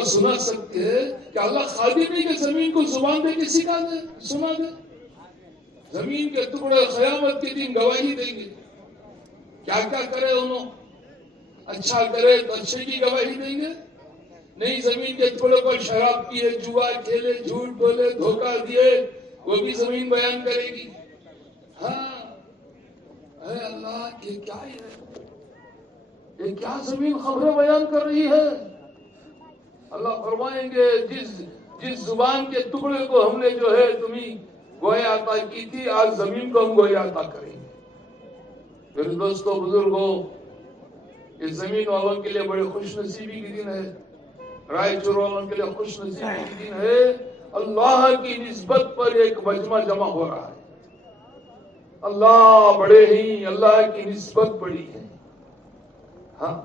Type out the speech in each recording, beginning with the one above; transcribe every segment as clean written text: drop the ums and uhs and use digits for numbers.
مرتبہ سنا سکتے ہیں کہ اللہ خادمی کے زمین کو زبان دے کے سکھا دے، سنا دے. زمین کے ٹکڑے قیامت کے دن گواہی دیں گے. کیا کیا کرے انہوں؟ اچھا کرے تو اچھے کی گواہی دیں گے. نہیں زمین کے ٹکڑوں پر شراب پیے، جوا کھیلے، جھوٹ بولے، دھوکہ دیے، وہ بھی زمین بیان کرے گی. ہاں اے اللہ یہ کیا ہے؟ یہ کیا زمین خبریں بیان کر رہی ہے؟ اللہ فرمائیں گے جس زبان کے ٹکڑے کو ہم نے جو ہے تمہیں گویا عطا کی تھی، آج زمین کو ہم گویا عطا کریں گے. میرے دوستوں بزرگوں، یہ زمین والوں کے لیے بڑے خوش نصیبی کی دن ہے. رائے چور والوں کے لیے خوش نصیبی کی دن ہے. اللہ کی نسبت پر ایک مجمع جمع ہو رہا ہے. اللہ بڑے ہی، اللہ کی نسبت بڑی ہے. ہاں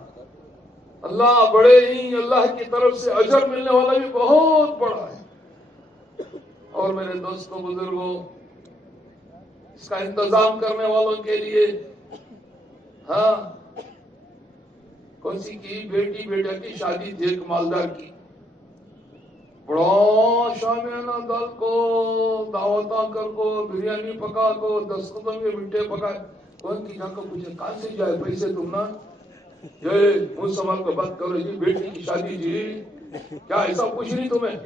اللہ بڑے ہی، اللہ کی طرف سے اجر ملنے والا بھی بہت بڑا ہے. اور میرے دوستوں بزرگوں، اس کا انتظام کرنے والوں کے لیے ہاں کون سی کی بیٹی بیٹا کی شادی تھی ایک مالدار کی. بڑا شامیانہ دل کو دعوتاں کر کو بریانی پکا کو دستخطوں کے مٹھے پکائے. کون کی جا کر پوچھے کہاں سے جائے پیسے تم نا یہ منہ سنبھال کو بات کرو جی، بیٹی کی شادی جی، کیا ایسا کچھ نہیں تمہیں؟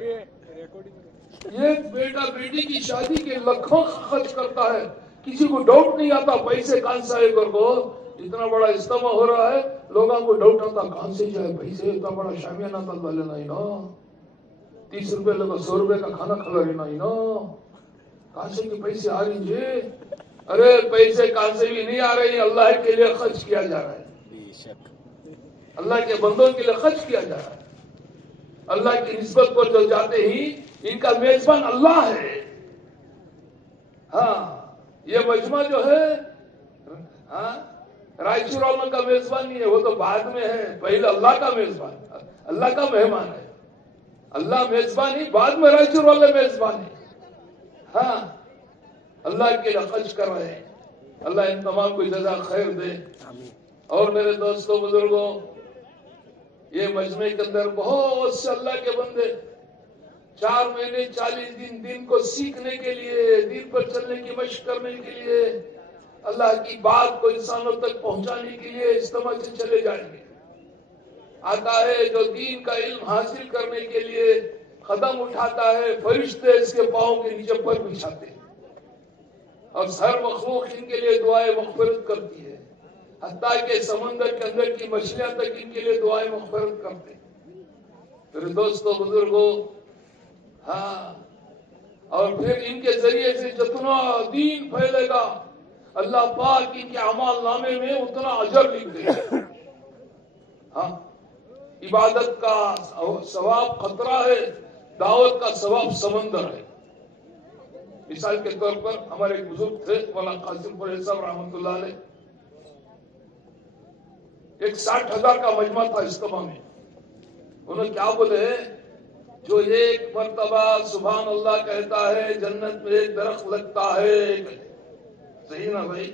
یہ بیٹا بیٹی کی شادی کے لکھوں خرچ کرتا ہے، کسی کو ڈاؤٹ نہیں آتا پیسے کہاں سے آئے کر کو. اتنا بڑا اجتماع ہو رہا ہے، لوگوں کو ڈاؤٹ آتا کہاں سے جائے پیسے. اتنا بڑا شامیانہ تنظیم لینا ہی نا، 30 روپے لگا 100 روپے کا کھانا کھلا لینا ہی نا. کہاں سے کے پیسے آ رہی جی؟ ارے پیسے کہاں سے بھی نہیں آ رہے، اللہ کے لیے خرچ کیا جا رہا ہے. اللہ کے بندوں کے لیے خرچ کیا جا رہا ہے. اللہ کی نسبت پر جو جاتے ہی ان کا میزبان اللہ ہے. ہاں یہ مجمع جو ہے ہاں رائچور والوں کا میزبان نہیں ہے، وہ تو بعد میں ہے. پہلے اللہ کا میزبان، اللہ کا مہمان ہے. اللہ میزبان ہی، بعد میں رائچور والے میزبان ہے. ہاں اللہ کے لیے خرچ کر رہے ہیں. اللہ ان تمام کو جزا خیر دے. اور میرے دوستوں بزرگوں، یہ مجمع کے اندر بہت سے اللہ کے بندے 4 مہینے 40 دن دین کو سیکھنے کے لیے، دین پر چلنے کی مشق کرنے کے لیے، اللہ کی بات کو انسانوں تک پہنچانے کے لیے اجتماع سے چلے جائیں گے. آتا ہے جو دین کا علم حاصل کرنے کے لیے قدم اٹھاتا ہے، فرشتے اس کے پاؤں کے نیچے پر بچھاتے ہیں اور ہر مخلوق ان کے لیے دعائیں مغفرت کرتی ہے. حتیٰ کہ سمندر کے اندر کی مچھلیاں تک ان کے لیے دعائیں مغفرت کرتے ہیں. میرے دوستوں بزرگوں، ہاں اور پھر ان کے ذریعے سے جتنا دین پھیلے گا اللہ پاک ان کے اعمال نامے میں اتنا اجر لکھ دے گا. ہاں عبادت کا ثواب قطرہ ہے، دعوت کا ثواب سمندر ہے. مثال کے طور پر ہمارے ایک بزرگ تھے مولانا قاسم پور صاحب رحمۃ اللہ علیہ، ایک 60,000 کا مجمع تھا اجتماع میں. انہوں نے کیا بولے، جو ایک مرتبہ سبحان اللہ کہتا ہے جنت میں ایک درخت لگتا ہے. صحیح نا بھائی؟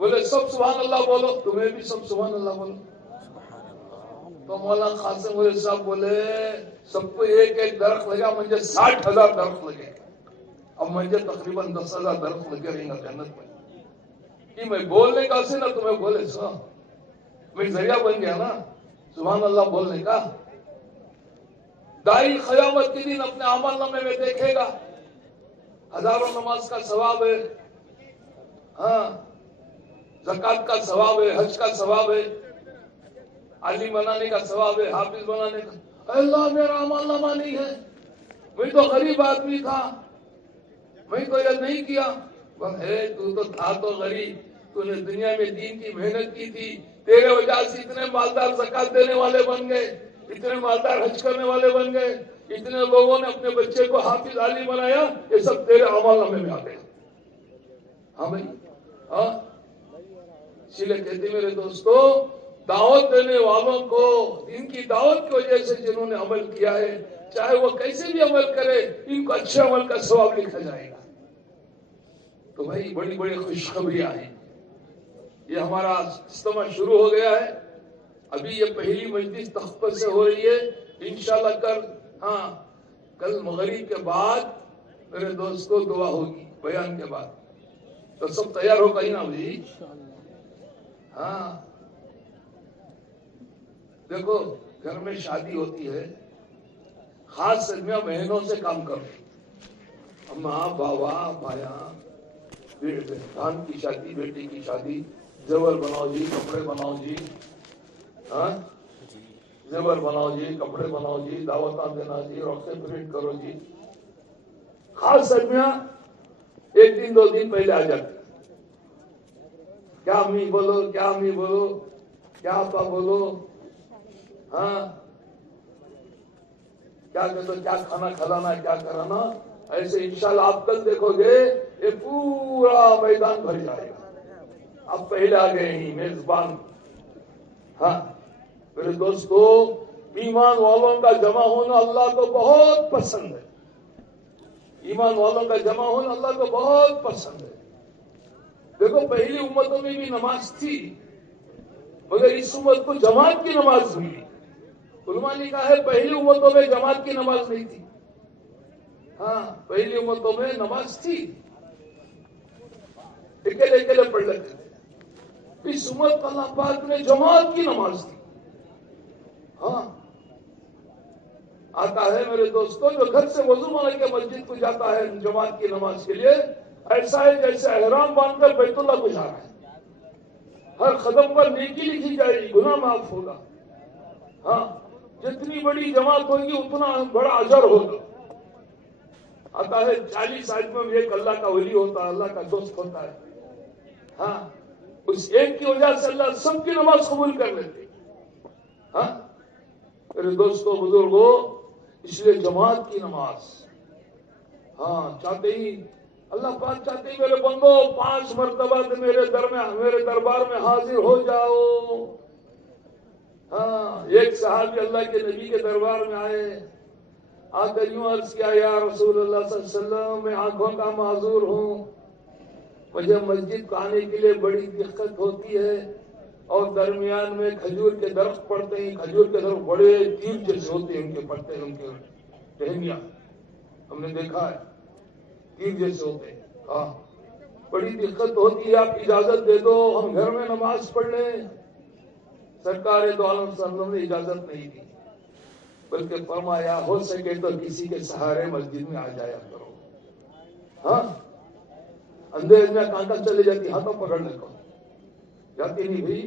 بولے سب سبحان اللہ بولو، تمہیں بھی سب سبحان اللہ بولو. تو مولانا قاسم پور صاحب بولے سب کو ایک ایک درخت لگا، مجھے 60,000 درخت لگے. اب مجھے تقریباً 10,000 درخت لگے رہیں گا جنت میں. کہ میں بولنے کا سے نا تمہیں بولے سو میں ذریعہ بن گیا نا سبحان اللہ بولنے کا. دائی قیامت کے دن اپنے عمل نامے میں دیکھے گا ہزاروں نماز کا ثواب ہے، ہاں زکات کا ثواب ہے، حج کا ثواب ہے، عالم بنانے کا ثواب ہے، حافظ بنانے کا. اللہ میرا عمل نامہ نہیں ہے، میں تو غریب آدمی تھا، میں تو یہ نہیں کیا. تو تھا تو غریب، تو نے دنیا میں دین کی محنت کی تھی، تیرے وجہ سے اتنے مالدار زکات دینے والے بن گئے، اتنے مالدار حج کرنے والے بن گئے، اتنے لوگوں نے اپنے بچے کو حافظ عالم بنایا، یہ سب تیرے عمل نامے میں آ گئے. ہاں بھائی ہاں. اسی لیے کہتے میرے دوستو، دعوت دینے والوں کو ان کی دعوت کی وجہ سے جنہوں نے عمل کیا ہے، چاہے وہ کیسے بھی عمل کرے، ان کو اچھے عمل کا ثواب لکھا جائے گا. تو بھائی بڑی بڑی خوشخبریاں ہیں. یہ ہمارا اجتماع شروع ہو گیا ہے. ابھی یہ پہلی مجلس تخت سے ہو رہی ہے، انشاءاللہ کل مغرب کے بعد میرے دوست کو دعا ہوگی بیان کے بعد، تو سب تیار ہو گئی نا بھائی؟ ہاں دیکھو گھر میں شادی ہوتی ہے، خاص سرمیاں بہنوں سے کام کرو، ماں بابا بھایا، بہن کی شادی، بیٹی کی شادی، زیور بناؤ جی، کپڑے بناؤ جی، زیور بناؤ جی، کپڑے بناؤ جی، دعوتاں دینا جی، رخصت پرنٹ کرو جی. خاص سرمیاں ایک دن دو دن پہلے آ جاتے، کیا امی بولو، کیا امی بولو، کیا ابا بولو، کیا کہتے، کیا کھانا کھلانا، کیا کرانا. ایسے انشاءاللہ آپ کل دیکھو گے یہ پورا میدان بھر جائے گا. اب پہلے آ گئے ہی میزبان. میرے دوستو، ایمان والوں کا جمع ہونا اللہ کو بہت پسند ہے. ایمان والوں کا جمع ہونا اللہ کو بہت پسند ہے. دیکھو پہلی امتوں میں بھی نماز تھی، مگر اس امت کو جماعت کی نماز ملی. علماء نے کہا ہے پہلی امتوں میں جماعت کی نماز نہیں تھی. پہلی امتوں میں نماز تھی، اکیلے اکیلے پڑھ لیتے تھے. اس امت کا اللہ پاک نے جماعت کی نماز دی. آتا ہے میرے دوستوں، جو گھر سے وضو مار کے مسجد کو جاتا ہے جماعت کی نماز کے لیے، ایسا ہے جیسے احرام باندھ کر بیت اللہ کو جا رہا ہے. ہر قدم پر نیکی لکھی جائے گی، گناہ معاف ہوگا. جتنی بڑی جماعت ہوگی اتنا بڑا اجر ہوگا. آتا ہے 40 آدمی میں ایک اللہ کا ولی ہوتا ہے، اللہ کا دوست ہوتا ہے. اس ایک کی وجہ سے اللہ سب کی نماز قبول کر لیتے. میرے دوستوں بزرگوں، اس لیے جماعت کی نماز چاہتے ہی اللہ پاک چاہتے ہی میرے بندو 5 مرتبہ میرے دربار میں حاضر ہو جاؤ. ایک صحابی اللہ کے نبی کے دربار میں آئے، آ کر یوں عرض کیا، یا رسول اللہ صلی اللہ علیہ وسلم، میں آنکھوں کا معذور ہوں، مجھے مسجد کو آنے کے لیے بڑی دقت ہوتی ہے، اور درمیان میں کھجور کے درخت پڑتے ہیں. کھجور کے درخت بڑے تیر جیسے ہوتے ہیں، ان کے پڑتے ہیں، ان کے ٹہنیاں ہم نے دیکھا ہے، تیر جیسے ہوتے ہیں. بڑی دقت ہوتی ہے، آپ اجازت دے دو ہم گھر میں نماز پڑھ لیں. سرکار دو عالم صلی اللہ علیہ وسلم نے اجازت نہیں دی، بلکہ فرمایا ہو سکے تو کسی کے سہارے مسجد میں آ جایا کرو. اندھیرے میں کانٹا چلے جاتی، ہاتھوں پکڑنے کو جاتی نہیں بھائی.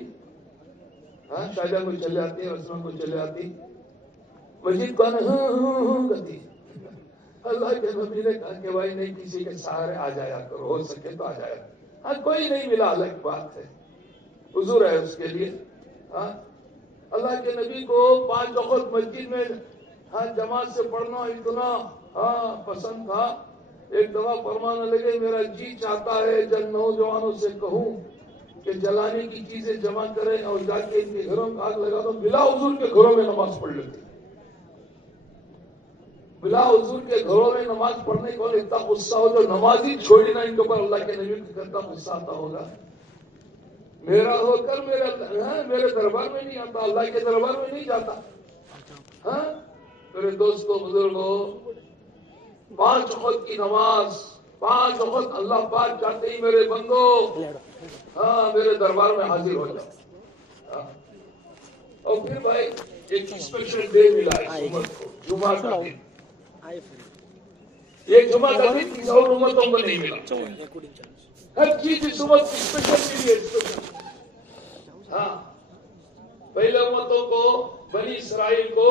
شاہجہاں کو چلے آتی، رسمان کو چلے آتی، مسجد کو کرتی. اللہ کے نبی نے کہا کہ بھائی نہیں، کسی کے سہارے آ جایا کرو، ہو سکے تو آ جایا. کوئی نہیں ملا الگ بات ہے، حضور ہے اس کے لیے. اللہ کے نبی کو 5 وقت مسجد میں جماعت سے پڑھنا اتنا پسند تھا. ایک دفعہ فرمانے لگے، میرا جی چاہتا ہے جن نوجوانوں سے کہوں کہ جلانے کی چیزیں جمع کریں اور جا کے ان کے گھروں میں آگ لگا دو. بلا حضور کے گھروں میں نماز پڑھ لیتے. بلا حضور کے گھروں میں نماز پڑھنے کو اتنا غصہ ہو، جو نمازی چھوڑی نا ان کے اوپر اللہ کے نبی کو کتنا غصہ آتا ہوگا. میرا ہو کر میرے دربار میں نہیں آتا، اللہ کے دربار میں نہیں جاتا. میرے دوستوں بزرگوں، 5 وقت کی نماز، 5 وقت اللہ پاک چاہتے ہی میرے بندو میرے دربار میں حاضر ہو جاؤ. اور پھر بھائی ایک اسپیشل ڈے ملا اس امت کو، جمعہ کا دن. ایک جمعہ کا دن کسی اور امتوں کو نہیں ملا. ہر چیز اس امت کی اسپیشل ملی ہے. پہلے امتوں کو، بنی اسرائیل کو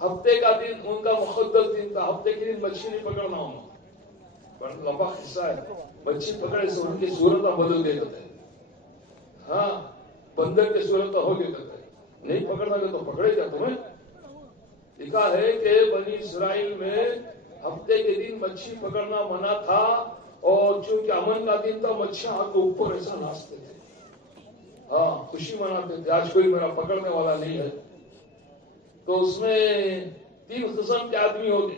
ہفتے کا دن ان کا مقدس دن تھا. ہفتے کے دن مچھلی نہیں پکڑنا ہونا، بڑا لمبا قصہ ہے. مچھلی پکڑنے سے ان کی صورت بدل دیتے تھے. بندر کی صورت ہو گئی تھے. نہیں پکڑنا گے تو پکڑے جا. تمہیں لکھا ہے کہ بنی اسرائیل میں ہفتے کے دن مچھلی پکڑنا منع تھا، اور چونکہ امن کا دن تھا مچھلیاں آگ کے اوپر ایسا ناچتے تھے، خوشی مناتے تھے. آج کوئی میرا پکڑنے والا نہیں ہے. تو اس میں 3 قسم کے آدمی ہوتے،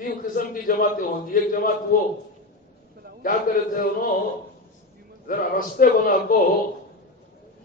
3 قسم کی جماعتیں ہوتی. ایک جماعت وہ کیا کرتے تھے، انہوں ذرا رستے بنا کو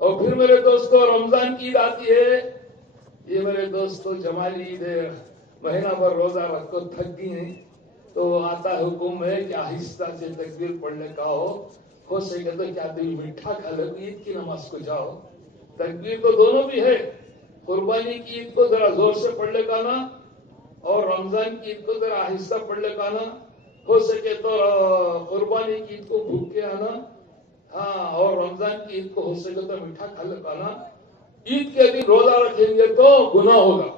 اور پھر میرے دوستوں رمضان کی عید آتی ہے. یہ میرے دوستوں جمالی عید ہے. مہینہ بھر روزہ رکھ کر تھک گئی ہیں تو آتا حکم ہے کہ آہستہ سے تکبیر پڑھنے کا ہو سکے تو کیا دل میٹھا کھا لو. عید کی نماز کو جاؤ. تکبیر تو دونوں بھی ہے. قربانی کی عید کو ذرا زور سے پڑھ لے کا نا, اور رمضان کی عید کو ذرا آہستہ پڑھ لے کا نا. ہو سکے تو قربانی کی عید کو بھوک کے آنا, ہاں, اور رمضان کی عید کو ہو سکے تو میٹھا کھا لے کا نا. عید کے دن روزہ رکھیں گے تو گناہ ہوگا.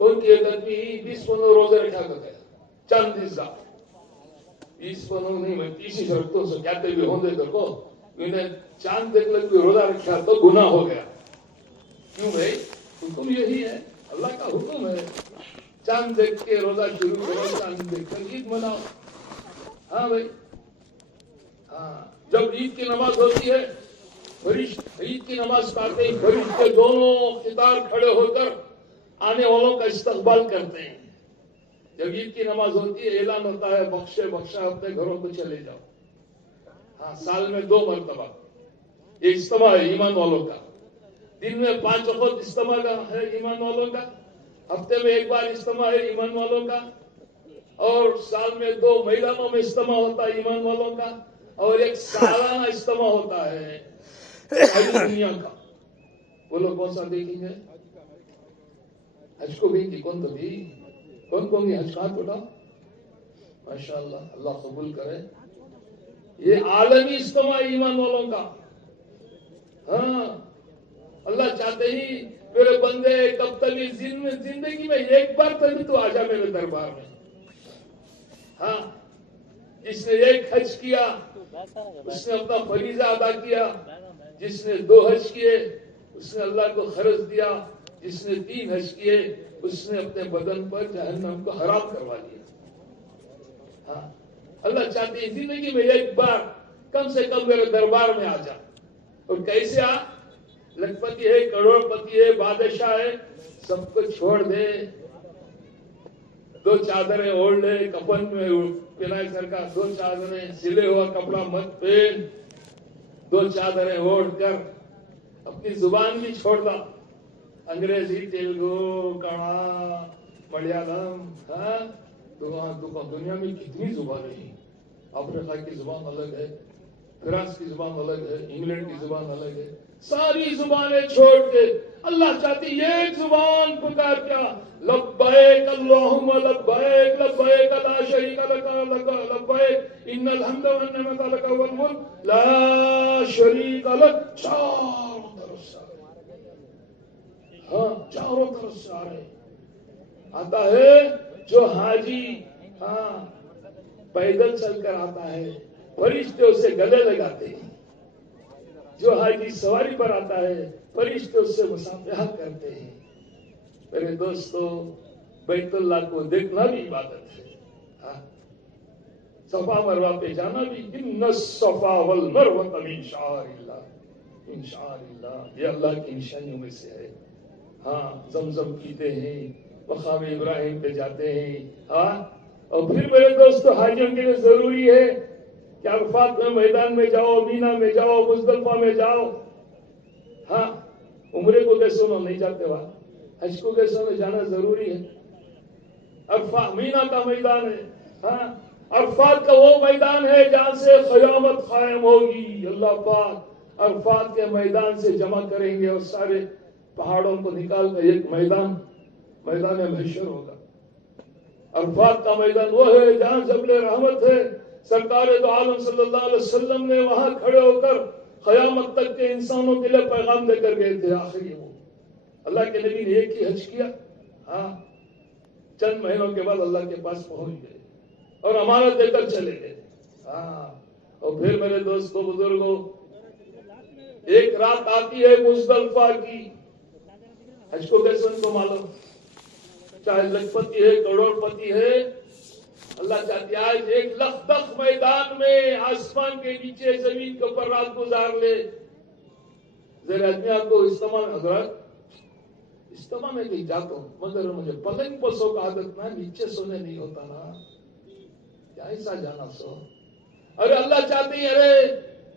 کون کی آدمی 20 روزے رکھا کرتے ہیں چند دن 20 نہیں میں 30 رکھتا ہوں. کہتے بھی ہوں دے کو انہیں چاند دیکھ لگ بھی روزہ رکھا تو گناہ ہو گیا. کیوں بھائی؟ حکم یہی ہے, اللہ کا حکم ہے. چاند دیکھ کے روزہ شروع کرو, چاند دیکھ کر عید مناؤ. ہاں بھائی, ہاں. جب عید کی نماز ہوتی ہے, عید کی نماز پڑھتے ہی فرشتے دونوں قطار کھڑے ہو کر آنے والوں کا استقبال کرتے ہیں. جب عید کی نماز ہوتی ہے اعلان ہوتا ہے بخشا اپنے گھروں کو چلے جاؤ. ہاں, سال میں 2 مرتبہ یہ اجتماع ہے ایمان والوں کا. دن میں 5 وقت اجتماع ہے ایمان والوں کا. ہفتے میں 1 بار اجتماع ہے ایمان والوں کا. اور سال میں 2 میدانوں میں اجتماع ہوتا ہے ایمان والوں کا. اور ایک سالانہ اجتماع ہوتا ہے ساری دنیا کا. وہ لوگ کون سا دیکھیں گے؟ حج کو بھی کہ کون تو بھی کون حج کہاں اٹھا؟ ماشاء اللہ, اللہ قبول کرے. یہ عالمی اجتماع ایمان والوں کا. ہاں, اللہ چاہتے ہی میرے بندے کب تک زندگی میں 1 بار تک تو آ جا میرے دربار میں. ہاں, جس نے 1 حج کیا اس نے اپنا فریضہ ادا کیا. جس نے 2 حج کیے اس نے اللہ کو قرض دیا. جس نے 3 حج کیے اس نے اپنے بدن پر جہنم کو حرام کروا دیا. ہاں, اللہ چاہتے ہیں زندگی میں 1 بار کم سے کم میرے دربار میں آ جا. اور کیسے آ؟ لکھپتی ہے, کروڑ پتی ہے, بادشاہ ہے, سب کو چھوڑ دے. 2 چادریں اوڑھ لے, کفن میں پہنائے سر کا 2 چادریں, سلے ہوا کپڑا مت پہن. 2 چادریں اوڑھ کر اپنی زبان بھی چھوڑ دا. انگریزی, تیلگو, کڑا, ملیالم. ہاں, دنیا میں کتنی زبانیں ہیں. افریقہ کی زبان الگ ہے, فرانس کی زبان الگ ہے, انگلینڈ کی زبان الگ ہے. ساری زبانیں چھوڑ کے اللہ چاہتی 1 زبان پکار کیا, لبیک اللہم لبیک لبیک لا شریک لک لبیک ان الحمد والنعمت لک والملک لا شریک لک. چاروں طرف سے ہاں, چاروں طرف سے آ رہے. آتا ہے جو حاجی ہاں پیدل چل کر آتا ہے فرشتے اسے گلے لگاتے ہیں. جو حاجی سواری پر آتا ہے فرشتے اس سے مصافحہ کرتے ہیں. میرے دوستو, بیت اللہ کو دیکھنا بھی عبادت ہے. صفا مروہ پہ جانا بھی, ان الصفا والمروہ من شعائر اللہ, من شعائر اللہ, یہ اللہ کی نشانیوں میں سے ہے. ہاں, زمزم پیتے ہیں, مقام ابراہیم پہ جاتے ہیں. ہاں, اور پھر میرے دوستو حاجیوں کے لیے ضروری ہے کہ عرفات میں میدان میں جاؤ, مینا میں جاؤ, مزدلفہ میں جاؤ. ہاں, عمرے کو کیسے نہیں جاتے وہاں, حج کو کیسے جانا ضروری ہے. عرفات مینا کا میدان ہے. ہاں, عرفات کا وہ میدان ہے جہاں سے قیامت قائم ہوگی. اللہ پاک عرفات کے میدان سے جمع کریں گے اور سارے پہاڑوں کو نکال کر ایک میدان محشر ہوگا. عرفات کا میدان وہ ہے جہاں جبل رحمت ہے. سرکار دو عالم صلی اللہ علیہ وسلم نے وہاں کھڑے ہو کر قیامت تک کے انسانوں کے لیے پیغام دے کر گئے تھے. آخری وہ اللہ کے نبی نے 1 ہی حج کیا. ہاں, چند مہینوں کے بعد اللہ کے پاس پہنچ گئے اور امانت دے کر چلے گئے. ہاں, اور پھر میرے دوستوں بزرگوں, 1 رات آتی ہے مزدلفہ کی. حج کو کیسے ان کو معلوم, چاہے لکھپتی ہے, کروڑ پتی ہے, اللہ چاہتی ہے آج 1 لخدخ میدان میں آسمان کے نیچے زمین کے اوپر رات گزار لے. ذرا آدمی آپ کو اجتماع حضرات اجتماع میں کہیں جاتا ہوں مگر مجھے پلنگ پر سو کا عادت نہ, نیچے سونے نہیں ہوتا نا, کیا ایسا جانا سو. ارے اللہ چاہتے ہیں ارے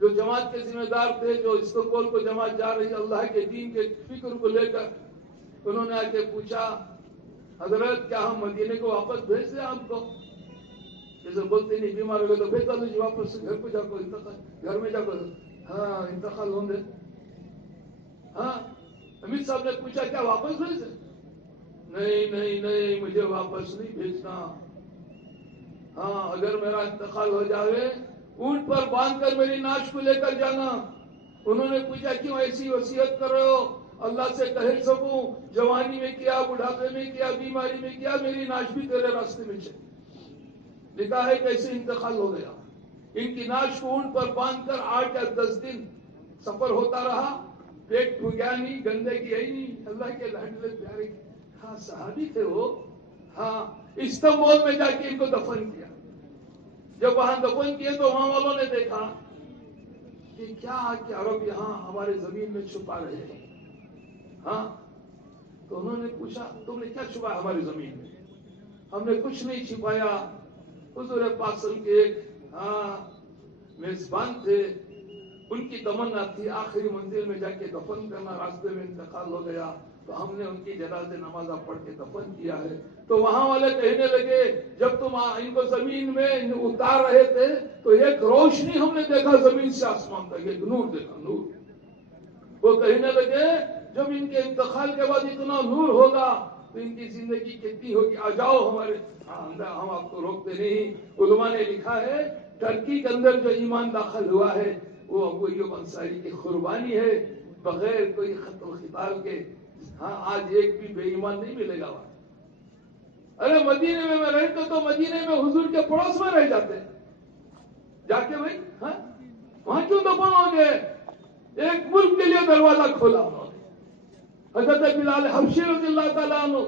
جو جماعت کے ذمہ دار تھے، جو استقبال کو جماعت جا رہی اللہ کے دین کے فکر کو لے کر، انہوں نے آ کے پوچھا حضرت کیا ہم مدینے کو واپس بھیج دیں آپ کو؟ جیسے بولتے نہیں بیمار ہو گئے تو بھیجا دیجیے واپس گھر کو جا کر انتقال، گھر میں جا کر ہاں انتقال ہوں گے. ہاں امیر صاحب نے پوچھا کیا واپس بھیج دیں؟ نہیں نہیں نہیں، مجھے واپس نہیں بھیجنا. ہاں اگر میرا انتقال ہو جاوے اونٹ پر باندھ کر میری ناش کو لے کر جانا. انہوں نے پوچھا کیوں ایسی وصیت کر رہے ہو؟ اللہ سے کہہ سکوں جوانی میں کیا، بڑھاپے میں کیا، بیماری میں کیا، میری ناش بھی تیرے راستے میں چلی. لکھا ہے کیسے انتقال ہو گیا. ان کی ناش کو اونٹ پر باندھ کر 8 یا 10 دن سفر ہوتا رہا. پیٹ پھگیا نہیں، گندگی ہے نہیں، اللہ کے لاڈلے پیارے. ہاں صحابی تھے وہ. ہاں استنبول میں جا کے ان کو دفن کیا. جب وہاں دفن کیے تو وہاں والوں نے دیکھا کہ کیا کہ عرب یہاں ہمارے زمین میں چھپا رہے ہیں. ہاں تو انہوں نے پوچھا تم نے کیا چھپا ہماری زمین میں؟ ہم نے کچھ نہیں چھپایا. حضور پاک صلی اللہ علیہ وسلم کے ایک میزبان تھے، ان کی تمنا تھی آخری منزل میں جا کے دفن کرنا. راستے میں انتقال ہو گیا تو ہم نے ان کی جنازے نمازہ پڑھ کے دفن کیا ہے. تو وہاں والے کہنے لگے جب تم ان کو زمین میں اتار رہے تھے تو ایک روشنی ہم نے دیکھا زمین سے آسمان تک، ایک نور دیکھا، نور. وہ کہنے لگے جب ان کے انتقال کے بعد اتنا نور ہوگا تو ان کی زندگی کتنی ہوگی. آ جاؤ ہمارے اندر، ہم آپ کو روکتے نہیں. علماء نے لکھا ہے ترکی کے اندر جو ایمان داخل ہوا ہے وہ ابو ایوب انصاری کی قربانی ہے، بغیر کوئی خط و خطاب کے. ہاں آج ایک بھی بے ایمان نہیں ملے گا وہاں. ارے مدینے میں رہتے تو مدینے میں حضور کے پڑوس میں رہ جاتے جا کے بھائی. ہاں وہاں کیوں دفن ہو گئے؟ ایک ملک کے لیے دروازہ کھولا انہوں نے. حضرت بلال حبشی رضی اللہ تعالیٰ عنہ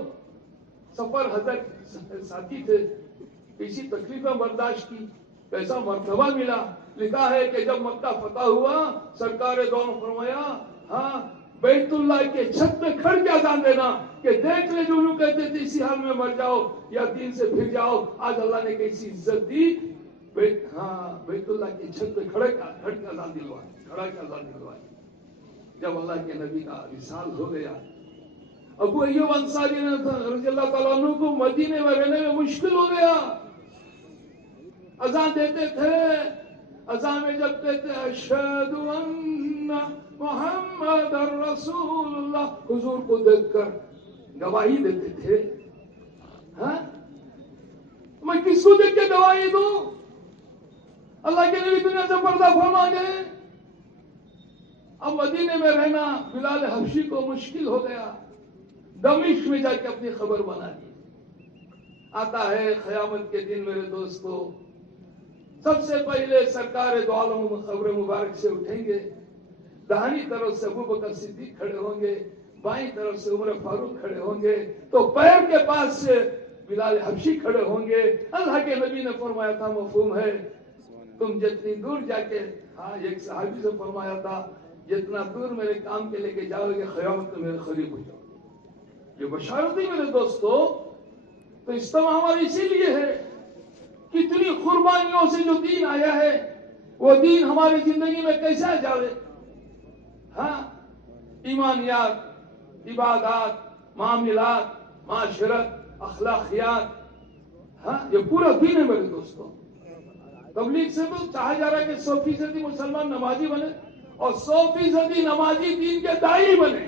سفر حضرت ساتھی تھے، کسی تکلیفیں برداشت کی، کیسا مرتبہ ملا. لکھا ہے کہ جب مکہ فتح ہوا سرکار دونوں فرمایا ہاں بیت اللہ کے چھت میں کھڑ کے اذان دینا کہ دیکھ لے جو یوں کہتے تھے اسی حال میں مر جاؤ یا دین سے پھر جاؤ. آج اللہ نے کیسی عزت دی. بیت اللہ کی چھت پہ کھڑ کے اذان دلوائی، کھڑا کے اذان دلوائی. جب اللہ کے نبی کا وصال ہو گیا ابو ایوب انصاری رضی اللہ تعالیٰ عنہ کو مدینے میں رہنے میں مشکل ہو گیا. اذان دیتے تھے، اذان میں جب کہتے اشہد ان محمد رسول اللہ، حضور کو دیکھ کر گواہی دیتے تھے. ہاں میں کس کو دیکھ کے گواہی دوں؟ اللہ کے نبی دنیا سے پردہ فرما گئے. اب مدینے میں رہنا بلال حبشی کو مشکل ہو گیا. دمشق میں جا کے اپنی خبر بنا دی. آتا ہے قیامت کے دن میرے دوستو، سب سے پہلے سرکار دو عالم خبر مبارک سے اٹھیں گے. داہنی طرف سے ابو بکر صدیق کھڑے ہوں گے، بائیں طرف سے عمر فاروق کھڑے ہوں گے، تو پیر کے پاس سے بلال حبشی کھڑے ہوں گے. اللہ کے نبی نے فرمایا تھا، مفہوم ہے، تم جتنی دور جا کے، ہاں ایک صحابی سے فرمایا تھا جتنا دور میرے کام کے لے کے جاؤ گے قیامت میں میرے قریب ہو جاؤ. یہ بشارت ہے میرے دوستو. تو اجتماع ہمارا اسی لیے ہے. کتنی قربانیوں سے جو دین آیا ہے وہ دین ہماری زندگی میں کیسے آ جاوے. ہاں ایمانیات، عبادات، معاملات، معاشرت، اخلاقیات، ہاں یہ پورا دین ہے میرے دوستو. تبلیغ سے تو چاہا جا رہا ہے کہ 100% مسلمان نمازی بنے اور 100% نمازی دین کے دائی بنے.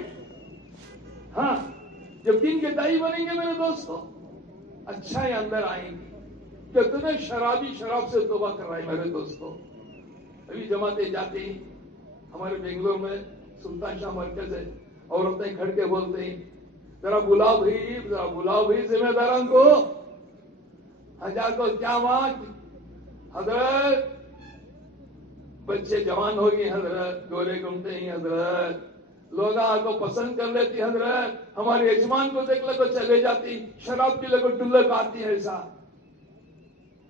ہاں جب دین کے دائی بنیں گے میرے دوستو اچھا اندر آئیں گی. کتنے شرابی شراب سے توبہ کر رہے ہیں میرے دوستو. ابھی جماعتیں جاتی ہیں ہمارے بنگلور میں سلطان شاہ مرکز ہے، عورتیں کھڑ کے بولتے ہیں ذرا بلاؤ بھائی ذمہ داران کو. ہزار کو کیا ماں حضرت بچے جوان ہو گئے حضرت، گورے گھومتے ہیں حضرت، لوگ آپ کو پسند کر لیتی حضرت، ہمارے یجمان کو دیکھ لے تو چلے جاتی، شراب کی لگو ڈلک آتی ہے. ایسا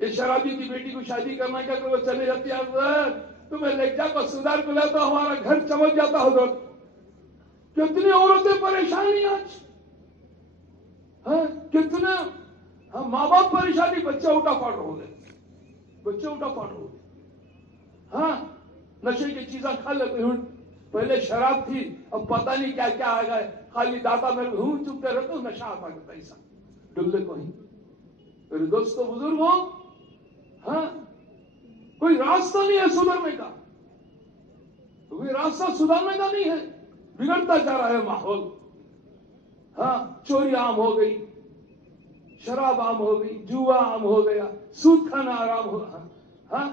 یہ شرابی کی بیٹی کو شادی کرنا کیا کہ وہ چلے جاتی ہے حضرت، تمہیں لہجہ کو سدھار کو لے تو ہمارا گھر چمک جاتا حضرت. کتنی عورتیں پریشانی آج، ہاں کتنے ماں باپ پریشانی، بچے اٹھا پاٹ ہو گئے، بچے اٹھا پاٹ ہو گئے. ہاں نشے کی چیزیں کھا لیتے ہوں. پہلے شراب تھی, اب پتہ نہیں کیا کیا آ گئے. خالی داتا میں ہوں چکتے رہتے ہوں, نشہ آتا کرتا ایسا ڈلے کو ہی. میرے دوستوں بزرگوں, ہاں کوئی راستہ نہیں ہے سدھرنے کا, کوئی راستہ سدھرنے کا نہیں ہے. بگڑتا جا رہا ہے ماحول. ہاں چوری عام ہو گئی, شراب عام ہو گئی, جوا عام ہو گیا, سود کھانا آرام ہو رہا. ہاں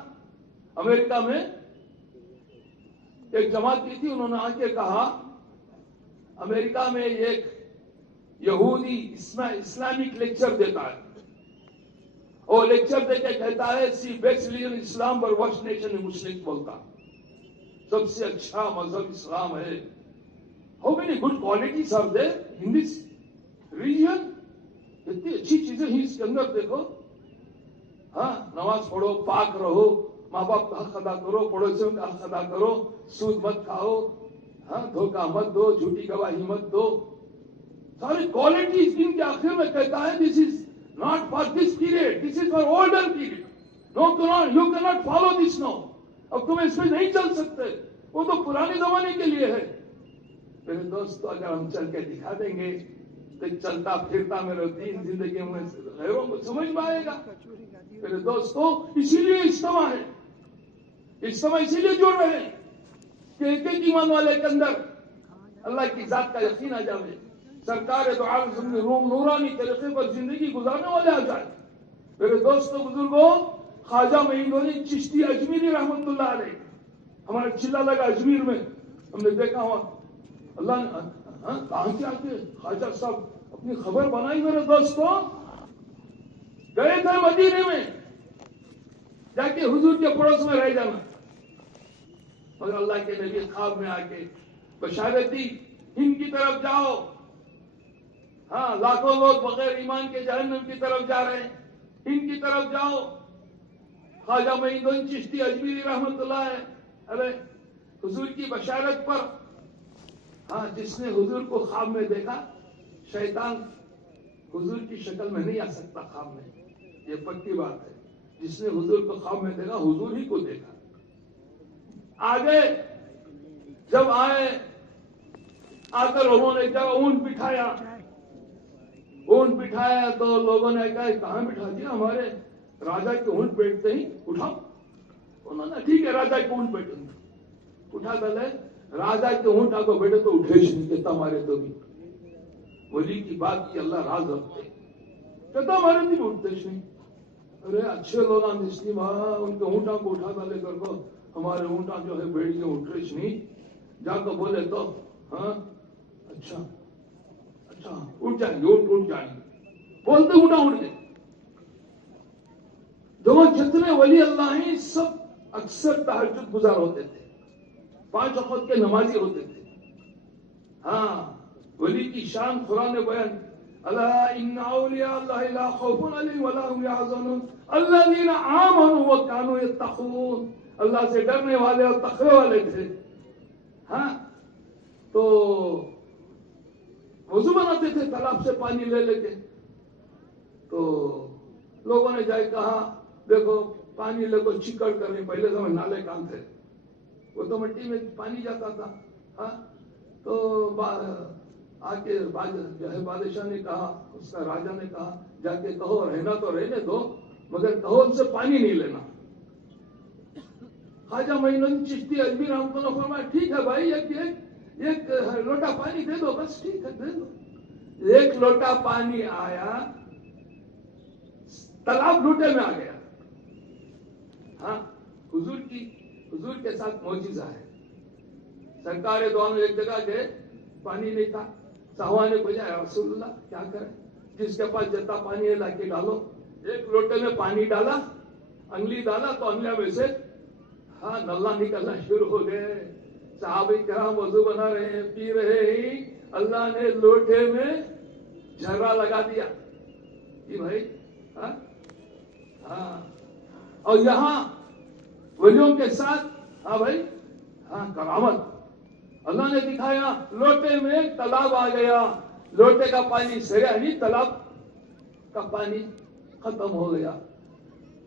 امریکہ میں ایک جماعت کی تھی, انہوں نے آ کے کہا امریکہ میں ایک یہودی اسلامک لیکچر دیتا ہے. وہ لیکچر دے کے کہتا ہے سی بیسٹ ریلیجن اسلام پر ورسٹ نیشن مسلم بولتا, سب سے اچھا مذہب اسلام ہے. How many good qualities are there in this religion. اتنی اچھی چیزیں ہی اس کے اندر دیکھو. ہاں نماز پڑھو, پاک رہو, ماں باپ کا حق ادا کرو, پڑوسیوں کا حق ادا کرو, سود مت کھاؤ, ہاں دھوکہ مت دو, جھوٹی گواہی مت دو. ساری کوالٹیز ان کے آخر میں کہتا ہے this is not for this period, this is for older period. You کی ناٹ فالو دس نو. اب تم اس پہ نہیں چل سکتے, وہ تو پرانے زمانے کے لیے ہے. میرے دوستو اگر ہم چل کے دکھا دیں گے تو چلتا پھرتا میرے دین زندگی میں غیروں کو سمجھ میں آئے گا. میرے دوستو اسی لیے اجتماع ہے, اجتماع اسی لیے جڑ رہے ہیں کہ ایک ایک ایمان والے کے اندر اللہ کی ذات کا یقین آ جائے, سرکار دو عالم روم نورانی طریقے پر زندگی گزارنے والے آ جائے. میرے دوستو بزرگوں, خواجہ معین الدین چشتی اجمیری رحمت اللہ علیہ, ہمارا چلا لگا اجمیر میں, ہم نے دیکھا ہوا اللہ نے کہاں سے آتے خواجہ صاحب اپنی خبر بنائی. میرے دوستو گئے تھے مدینے میں, جا کے حضور کے پڑوس میں رہ جانا, مگر اللہ کے نبی خواب میں آ کے بشارت دی ہند کی طرف جاؤ. ہاں لاکھوں لوگ بغیر ایمان کے جہنم کی طرف جا رہے ہیں, ہند کی طرف جاؤ. خواجہ معین الدین چشتی اجمیری رحمت اللہ ہے, ارے حضور کی بشارت پر, ہاں جس نے حضور کو خواب میں دیکھا, شیطان حضور کی شکل میں نہیں آ سکتا خواب میں, یہ پکی بات ہے. جس نے حضور کو خواب میں دیکھا حضور ہی کو دیکھا. آگے جب آئے, آ کر انہوں نے جب اونٹ بٹھایا, اونٹ بٹھایا تو لوگوں نے کہا کہاں بٹھا دیا, ہمارے راجا کے اونٹ بیٹھتے ہی اٹھاؤ. انہوں نے ٹھیک ہے راجا کے اونٹ بیٹھیں گے, اٹھا دلے. راجا کے اونٹ آ کو بیٹھے تو اٹھے نہیں, کہتا ہمارے تو بھی ولی کی بات کی اللہ راز رکھتے, کہتا ہمارے بھی اٹھتے نہیں. ارے اچھے لوگ ان کے اونٹوں کو اٹھا ڈالے کر کو, ہمارے اونٹا جو ہے بیٹھ کے اٹھے نہیں. جا کر بولے تو ہاں اچھا اچھا اٹھ جائیں گے, اٹھ جائیں گے, بولتے اونٹا اٹھ گئے. جو جتنے ولی اللہ ہیں سب اکثر تہجد گزار ہوتے تھے, 5 وقت کے نمازی ہوتے تھے. ہاں ولی کی شان قرآن نے بیان, الا ان اولیاء اللہ لا خوف علیہم ولا هم يحزنون الذین آمنوا وكانوا يتقون. اللہ سے ڈرنے والے اور تقوی والے تھے. ہاں تو وضو بناتے تھے تالاب سے پانی لے لے کے. تو لوگوں نے جائے کہا دیکھو پانی لے کو چکڑ کرنے, پہلے زمانے نالے کام تھے, وہ تو مٹی میں پانی جاتا تھا. ہاں تو آ کے جو ہے بادشاہ نے کہا, اس کا راجا نے کہا جا کے کہو رہنا تو رہنے دو, مگر کہو ان سے پانی نہیں لینا. خواجہ معین الدین چشتی اجمیر رحمۃ اللہ فرمایا ٹھیک ہے بھائی, ایک لوٹا پانی دے دو, بس ٹھیک ہے دے دو. 1 لوٹا پانی آیا, تالاب لوٹے میں آ گیا. ہاں حضور کے ساتھ معجزہ ہے. سرکار دو عالم ایک جگہ گئے, پانی نہیں تھا. صحابہ نے پوچھا یا رسول اللہ کیا کریں, جس کے پاس جتنا پانی ہے لا کے ڈالو. 1 لوٹے میں پانی ڈالا, انگلی ڈالا تو انگلیاں میں سے ہاں نلا نکلنا شروع ہو گئے. صحابہ کرام وضو بنا رہے ہیں, پی رہے ہی اللہ نے لوٹے میں جھرا لگا دیا کہ بھائی ہاں. اور یہاں ولیوں کے ساتھ ہاں بھائی ہاں کرامت اللہ نے دکھایا. لوٹے میں تالاب آ گیا, لوٹے کا پانی سریا نہیں, تالاب کا پانی ختم ہو گیا.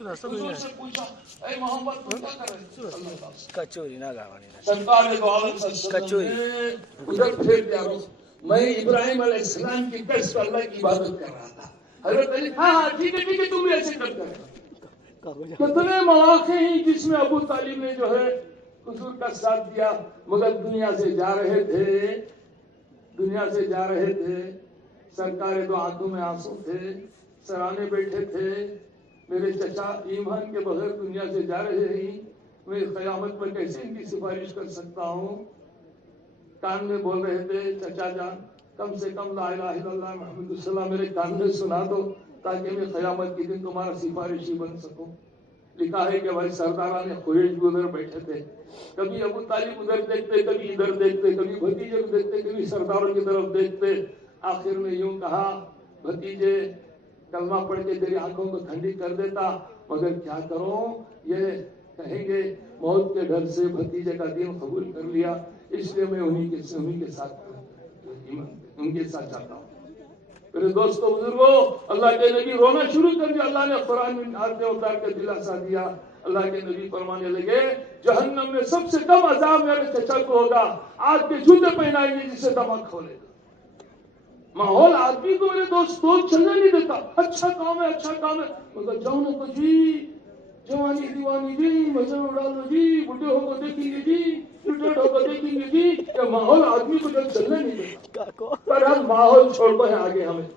حضور سے پوچھا اے محمد تم کیا کر رہے ہیں؟ کچوری نہ گاوانی سرکار دو عالم صلی اللہ علیہ وسلم نے ادھر پھیر دیا میں ابراہیم علیہ السلام کی قصد پر اللہ کی عبادت کر رہا تھا. حضرت علی ہاں ٹھیک ہے تم بھی ایسے کرتے ہیں. کتنے مواقع ہیں جس میں ابو طالب نے جو ہے حضور کا ساتھ دیا مگر دنیا سے جا رہے تھے سرکار دو آنکھوں میں آنسو تھے سرانے بیٹھے تھے. میرے چچا ایمان کے بغیر دنیا سے جا رہے ہیں میں قیامت پر کیسے ان کی سفارش کر سکتا ہوں. کان میں بول رہے تھے چچا جان کم سے کم لا الہ الا اللہ محمد رسول اللہ میرے کان میں سنا دو تاکہ میں قیامت کے دن تمہارا سفارشی بن سکوں. لکھا ہے کہ بھائی سرداران قریش بھی ادھر بیٹھے تھے. کبھی ابو طالب ادھر دیکھتے کبھی ادھر دیکھتے کبھی بھتیجے کو دیکھتے کبھی سرداروں کی طرف دیکھتے. آخر میں یوں کہا بھتیجے کلمہ پڑھ کے تیری آنکھوں کو ٹھنڈی کر دیتا مگر کیا کروں یہ کہیں گے موت کے ڈر سے بھتیجے کا دین قبول کر لیا اس لیے میں انہی کے ساتھ چاہتا ہوں. میرے دوستو بزرگوں اللہ کے نبی رونا شروع کر دیا. اللہ نے قرآن میں آیتیں اتار کے دلاسا دیا. اللہ کے نبی فرمانے لگے جہنم میں سب سے کم عذاب میرے چچا کو ہوگا آگ کے جوتے پہنائیں گے جس سے دماغ کھولے گا. ماحول آدمی کو میرے دوست چلنے نہیں دیتا. اچھا کام ہے مگر جاؤ نا تو جی جوانی دیوانی جی مزے اڑالو جی بڈھے ہو کو دیکھیں گے جی ریٹائرڈ ہو کو دیکھیں گے جی. یہ ماحول آدمی کو جب چلنے نہیں دیتا. پر ہم ماحول چھوڑ کر آگے ہمیں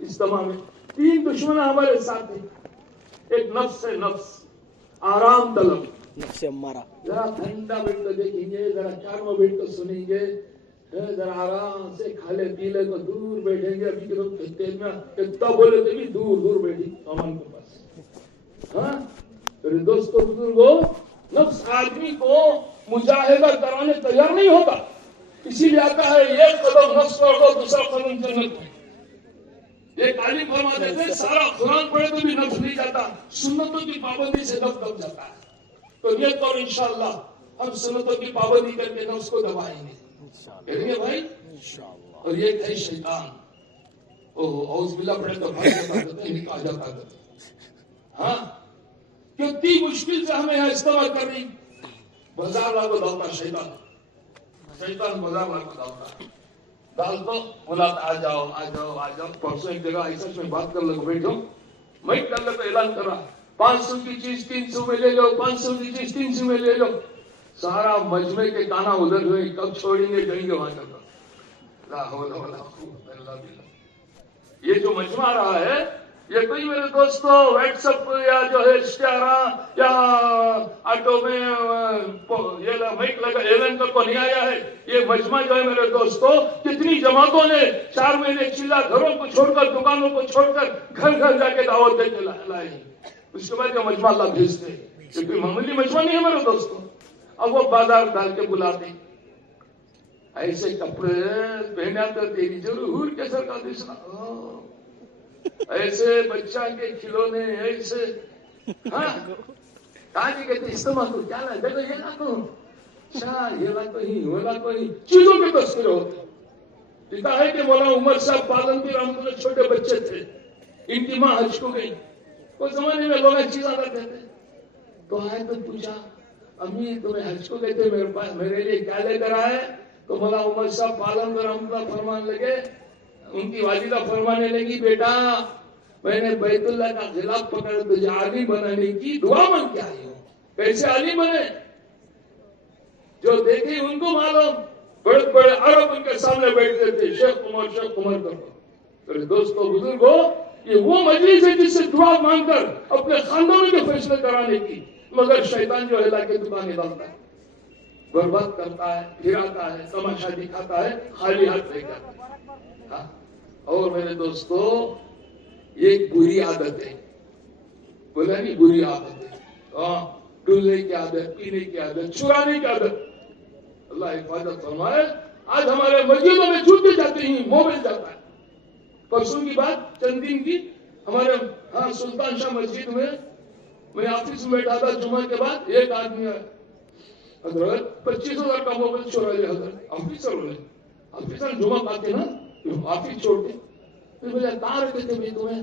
اجتماع میں 3 دشمن ہمارے ساتھ ہیں. ایک نفس ہے نفس آرام طلب نفس امارہ ذرا ٹھنڈا بیٹھ کر دیکھیں گے ذرا چار میں بیٹھ کر سنیں گے ذرا آرام سے کھالے پیلے تو دور بیٹھیں گے. ابھی کے لوگ تیز میں اتنا بولے تو بھی دور بیٹھی سامان کے پاس. ہاں میرے دوستوں بزرگوں نفس آدمی کو مجاہدہ کرانے تیار نہیں ہوتا. اسی لیے آتا ہے ایک قدم نفس پر دو دوسرا قدم جنت میں. ایک عالم فرماتے تھے سارا قرآن پڑھے تو بھی نفس نہیں جاتا سنتوں کی پابندی سے نفس دب جاتا ہے. تو نیت کرو انشاءاللہ ہم سنتوں کی پابندی کر کے نفس کو دبائیں گے بھائی. اور یہ ہے شیطان. اعوذ باللہ پڑھے تو بھائی کہا جاتا ہے. ہاں کتنی مشکل سے ہمیں یہاں استعمال کر رہی بازار لا کو ڈالتا شیطان بازار لا کو ڈالتا ڈال دو بلاتا آ جاؤ. پرسوں ایک جگہ ایسا میں بات کر لگو بیٹھو میں کر لے تو اعلان کر رہا 500 کی چیز 300 میں لے لو 500 کی چیز 300 میں لے لو. سارا مجمع کے کانا ادھر ہوئے کب چھوڑیں گے جائیں گے وہاں چل رہا. یہ جو مجمع رہا ہے یہ کوئی میرے دوستوں واٹس ایپ یا جو ہے اشتہار یا آٹو میں یہ مائک لگا اعلان کر کو نہیں آیا ہے. یہ مجمع جو ہے میرے دوستوں کتنی جماعتوں نے 4 مہینے چلا گھروں کو چھوڑ کر دکانوں کو چھوڑ کر گھر جا کے دعوت دے کے لائے. اس کے بعد یہ مجمع اللہ بھیجتے کیونکہ معمولی مجمع نہیں ہے میرے دوستوں. اب وہ بازار ڈال کے بلاتے ایسے کپڑے پہنا تو تیری ضرور کے سر کا دسنا ایسے بچہ کے کھلونے ایسے ہاں کہاں جی کہتے استعمال کو کیا نا دیکھو یہ نہ تو شاہ یہ نہ کہیں وہ نہ کہیں چیزوں کے تذکرے ہوتے. لکھا ہے کہ مولانا عمر صاحب پالنپور رحمۃ اللہ چھوٹے بچے تھے ان کی ماں حج کو گئی. اس زمانے میں لوگ چیزاں کرتے تھے تو آئے تو پوچھا امی تمہیں حج کو گئے تھے میرے پاس میرے لیے کیا لے کر آئے. تو مولانا عمر صاحب پالنپور رحمۃ اللہ فرمانے لگے ان کی والدہ فرمانے لگی بیٹا میں نے بیت اللہ کا غلاف پکڑ تجھے عالم بنانے کی دعا مانگ کے آئی ہوں. کیسے عالم بنے جو دیکھے ان کو معلوم. بڑے بڑے عرب ان کے سامنے بیٹھتے تھے شیخ عمر کرو. میرے دوستوں بزرگوں یہ وہ مجلس ہے جس سے دعا مانگ کر اپنے خاندانوں کے فیصلے کرانے کی. مگر شیطان جو ہے لا کے دکانیں ڈالتا ہے برباد کرتا ہے پھراتا ہے تماشا دکھاتا ہے خالی ہاتھ لے کر. اور میرے دوستو ایک بری عادت ہے بولا نہیں بری عادت ہے ڈولنے کی عادت پینے کی عادت چرانے کی عادت. اللہ حفاظت فرمائے. آج ہمارے مسجدوں میں جوتے جاتے ہیں موبائل جاتا ہے. پرسوں کی بات چند دن کی ہمارے سلطان شاہ مسجد میں آفس میں بیٹھا تھا جمعہ کے بعد ایک آدمی آیا حضرت 25,000 کا موبائل چورا لیا. حضرت آفیسر جمعہ پاتے نا آفس چھوڑ کے پھر بولے کہاں رہتے تھے بھائی تمہیں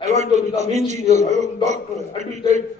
I want to become engineer, I want doctor, advocate,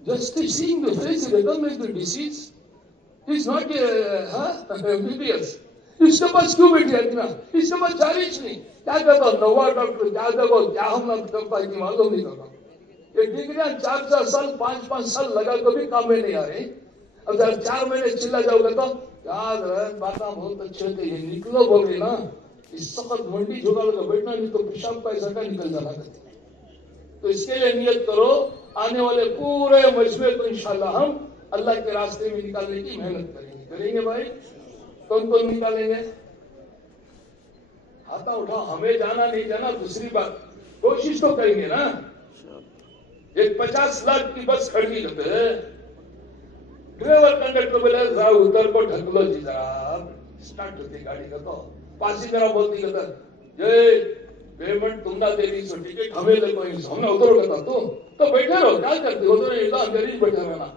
just seeing the face recognize the disease. He's not MBBS. اس کے پاس کیوں بیٹھی اتنا؟ اس کے پاس چالش نہیں. کیا کہتا نوا ڈاکٹر کیا دیکھو کیا ہم نہ کرتا ہے معلوم نہیں کرتا. یہ ڈگریاں 4 سال 5 سال لگا کبھی کام میں نہیں آ رہی. اب 4 مہینے چلا جاؤ گا تو یاد رہے باتیں بہت اچھے تھے یہ نکلو بول رہی نا. اس وقت منڈی جھگاڑ کر بیٹھنا نہیں تو پیشاب کا ایسا کا نکل جانا کرتے. تو اس کے لیے نیت کرو آنے والے پورے مجمع کو انشاءاللہ ہم اللہ کے راستے میں نکالنے کی محنت کریں گے بھائی. کون کون نکالیں گے؟ ہاتھ اٹھاؤ. ہمیں جانا نہیں جانا دوسری بات, کوشش تو کریں گے نا. ایک 50 لاکھ کی بس کھڑی کرتے ہیں, ڈرائیور کنڈکٹر بولے ذرا ادھر کو ڈھک لو جی, ذرا اسٹارٹ ہوتی گاڑی کا تو پاسی ذرا بولتی کہتا یہ پیمنٹ تم نہ دے رہی سو ٹکٹ ہمیں لے کوئی ہم نے ادھر کہتا تو بیٹھے رہو کیا کرتے ادھر اندر ہی بیٹھے رہنا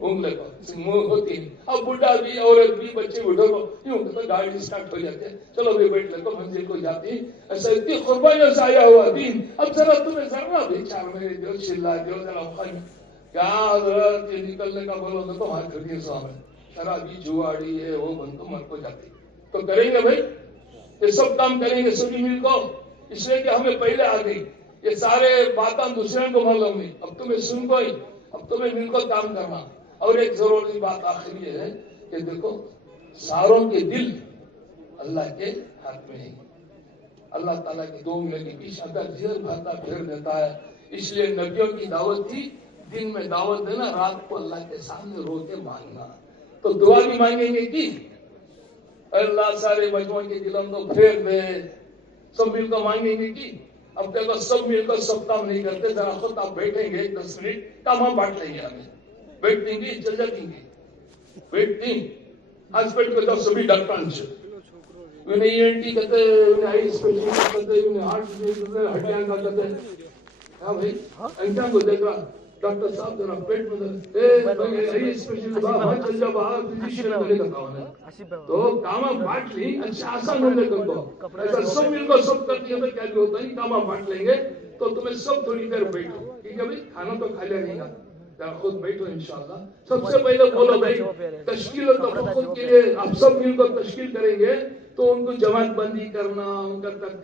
انگلے کو منہ ہوتی. اب بڈھا بھی عورت بھی بچے بڈھوں کو یوں تو گاڑی اسٹارٹ ہو جاتے ہیں, چلو بھی بیٹھ لے تو منزل کو جاتی. ایسا اتنی قربانیوں سے آیا ہوا دین, اب ذرا تمہیں ذرا بھی 4 مہینے جو چلا جو ذرا کیا حضرت یہ نکلنے کا بولو تو ہاتھ کھڑی سامنے شرابی جواڑی ہے وہ بن تو مر کو جاتی. تو کریں گے بھائی یہ سب کام کریں گے سنی مل کو, اس لیے کہ ہمیں پہلے آ گئی یہ سارے باتیں دوسرے کو معلوم نہیں. اب تمہیں سن کو ہی اب تمہیں مل کو کام کرنا. اور ایک ضروری بات آخری یہ ہے کہ دیکھو ساروں کے دل اللہ کے ہاتھ میں ہے. اللہ تعالیٰ کی 2 انگلی کے پیچھے اگر جیل بھرتا پھیر دیتا ہے. اس لیے نبیوں کی دعوت تھی دن میں دعوت دینا, رات کو اللہ کے سامنے رو کے مانگنا. تو دعا بھی مانگیں گے کہ اللہ سارے مجموعوں کے دلوں کو پھیر دے. سب مل کر مانگیں گے کہ اب دیکھو سب مل کر سب کام نہیں کرتے, ذرا خود آپ بیٹھیں گے 10 منٹ کام ہم بانٹ لیں گے. ہمیں بیٹھ دیں گے چل جاتیں گے بیٹھ دیں ہاسپٹل کے سبھی ڈاکٹر انہیں ENT کہتے ہیں, انہیں آئی اسپیشلسٹ کہتے ہیں, انہیں ہارٹ کہتے ہیں, ہڈیاں کا کہتے ہیں. ہاں بھائی انجام کو دیکھ رہا ڈاکٹر صاحب ذرا پیٹ میں آئی اسپیشلسٹ وہاں چل جا باہر فزیشین کرنے کا کام ہے. تو کام بانٹ لی اچھا آسان ہونے کر دو. ایسا سب مل کر سب کرتی ہے تو کیا بھی ہوتا ہے کام بانٹ لیں گے تو تمہیں سب تھوڑی دیر بیٹھو. ٹھیک ہے بھائی کھانا تو کھا لیا نہیں گا, خود بیٹھو انشاءاللہ. سب سے پہلے بولو بھائی تشکیل اور تفقد کے لیے آپ سب مل کر تشکیل کریں گے تو ان کو جماعت بندی کرنا, ان کا ترتیب